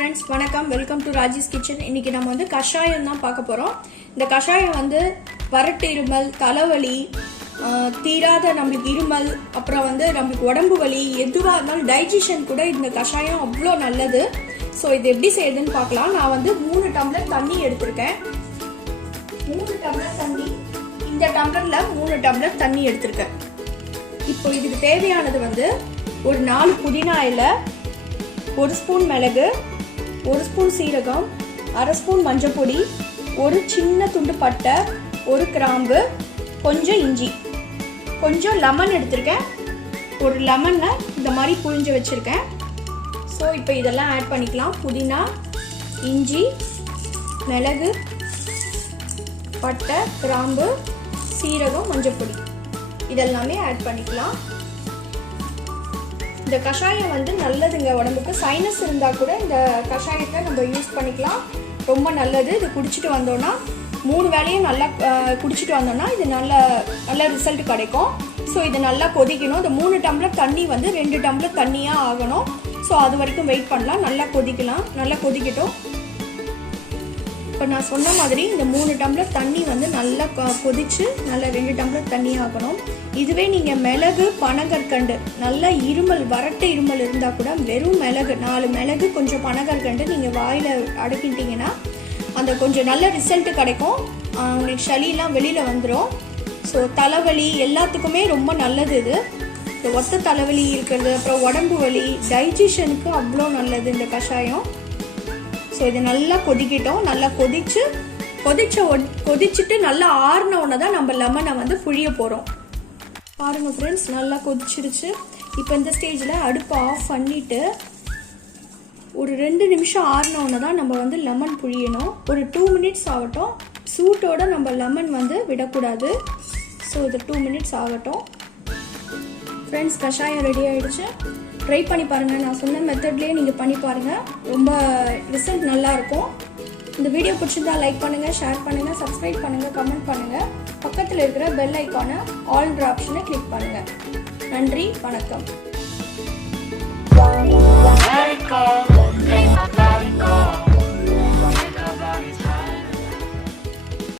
Friends வணக்கம், welcome to Raji's kitchen. இன்னைக்கு நம்ம வந்து கஷாயம் தான் பார்க்க போறோம். இந்த கஷாயம் வந்து வறட்டு இருமல், தலைவலி, தீராத நம்மளுக்கு இருமல், அப்புறம் வந்து நம்மளுக்கு உடம்பு வலி, எதுவாக இருந்தாலும் டைஜஷன் கூட இந்த கஷாயம் அவ்வளோ நல்லது. ஸோ இது எப்படி செய்யுதுன்னு பார்க்கலாம். நான் வந்து 3 டம்ளர் தண்ணி எடுத்திருக்கேன். 3 டம்ளர் தண்ணி, இந்த டம்ளர்ல 3 டம்ளர் தண்ணி எடுத்திருக்கேன். இப்போ இதுக்கு தேவையானது வந்து ஒரு 4 புதினா இலை, 1 ஸ்பூன் மிளகு, 1 ஸ்பூன் சீரகம், 1/2 ஸ்பூன் மஞ்சள் பொடி, ஒரு சின்ன துண்டு பட்டை, 1 கிராம்பு, கொஞ்சம் இஞ்சி, கொஞ்சம் லெமன் எடுத்திருக்கேன். ஒரு லெமனை இந்த மாதிரி புழிஞ்சு வச்சுருக்கேன். ஸோ இப்போ இதெல்லாம் ஆட் பண்ணிக்கலாம். புதினா, இஞ்சி, மிளகு, பட்டை, கிராம்பு, சீரகம், மஞ்சள் பொடி இதெல்லாமே ஆட் பண்ணிக்கலாம். இந்த கஷாயம் வந்து நல்லதுங்க உடம்புக்கு. சைனஸ் இருந்தால் கூட இந்த கஷாயத்தை நம்ம யூஸ் பண்ணிக்கலாம், ரொம்ப நல்லது. இது குடிச்சிட்டு வந்தோன்னா 3 வேளையும் நல்லா குடிச்சிட்டு வந்தோன்னா இது நல்ல ரிசல்ட் கிடைக்கும். ஸோ இது நல்லா கொதிக்கணும். இந்த 3 டம்ளர் தண்ணி வந்து 2 டம்ளர் தண்ணியாக ஆகணும். ஸோ அது வரைக்கும் வெயிட் பண்ணலாம். நல்லா கொதிக்கட்டும். இப்போ நான் சொன்ன மாதிரி இந்த 3 டம்ளர் தண்ணி வந்து நல்லா கொதிச்சு நல்லா 2 டம்ளர் தண்ணி ஆகணும். இதுவே நீங்கள் மிளகு, பனங்கற்கண்டு, நல்லா இருமல், வறட்டு இருமல் இருந்தால் கூட வெறும் மிளகு, 4 மிளகு, கொஞ்சம் பனங்கற்கண்டு நீங்கள் வாயில் அடக்கிட்டிங்கன்னா அந்த கொஞ்சம் நல்ல ரிசல்ட்டு கிடைக்கும். உங்களுக்கு சளியெல்லாம் வெளியில் வந்துடும். ஸோ தலைவலி எல்லாத்துக்குமே ரொம்ப நல்லது இது. இந்த ஒத்த தலைவலி இருக்கிறது, அப்புறம் உடம்பு வலி, டைஜஷனுக்கு அவ்வளோ நல்லது இந்த கஷாயம். ஸோ இது நல்லா கொதிக்கட்டும். நல்லா கொதிச்சுட்டு நல்லா ஆறினோன்னு தான் நம்ம லெமனை வந்து புழிய போகிறோம். பாருங்கள் ஃப்ரெண்ட்ஸ், நல்லா கொதிச்சிருச்சு. இப்போ இந்த ஸ்டேஜில் அடுப்பை ஆஃப் பண்ணிவிட்டு ஒரு 2 நிமிஷம் ஆறினோன்னு தான் நம்ம வந்து லெமன் புழியணும். ஒரு 2 மினிட்ஸ் ஆகட்டும். சூட்டோட நம்ம லெமன் வந்து விடக்கூடாது. ஸோ இது 2 மினிட்ஸ் ஆகட்டும். ஃப்ரெண்ட்ஸ், கஷாயம் ரெடி ஆகிடுச்சு. ட்ரை பண்ணி பாருங்கள். நான் சொன்ன மெத்தட்லேயே நீங்கள் பண்ணி பாருங்கள். ரொம்ப ரிசல்ட் நல்லாயிருக்கும். இந்த வீடியோ பிடிச்சிருந்தா லைக் பண்ணுங்கள், ஷேர் பண்ணுங்கள், சப்ஸ்கிரைப் பண்ணுங்கள், கமெண்ட் பண்ணுங்கள். பக்கத்தில் இருக்கிற பெல் ஐக்கானை ஆல்ன்ற ஆப்ஷனை கிளிக் பண்ணுங்கள். நன்றி, வணக்கம்.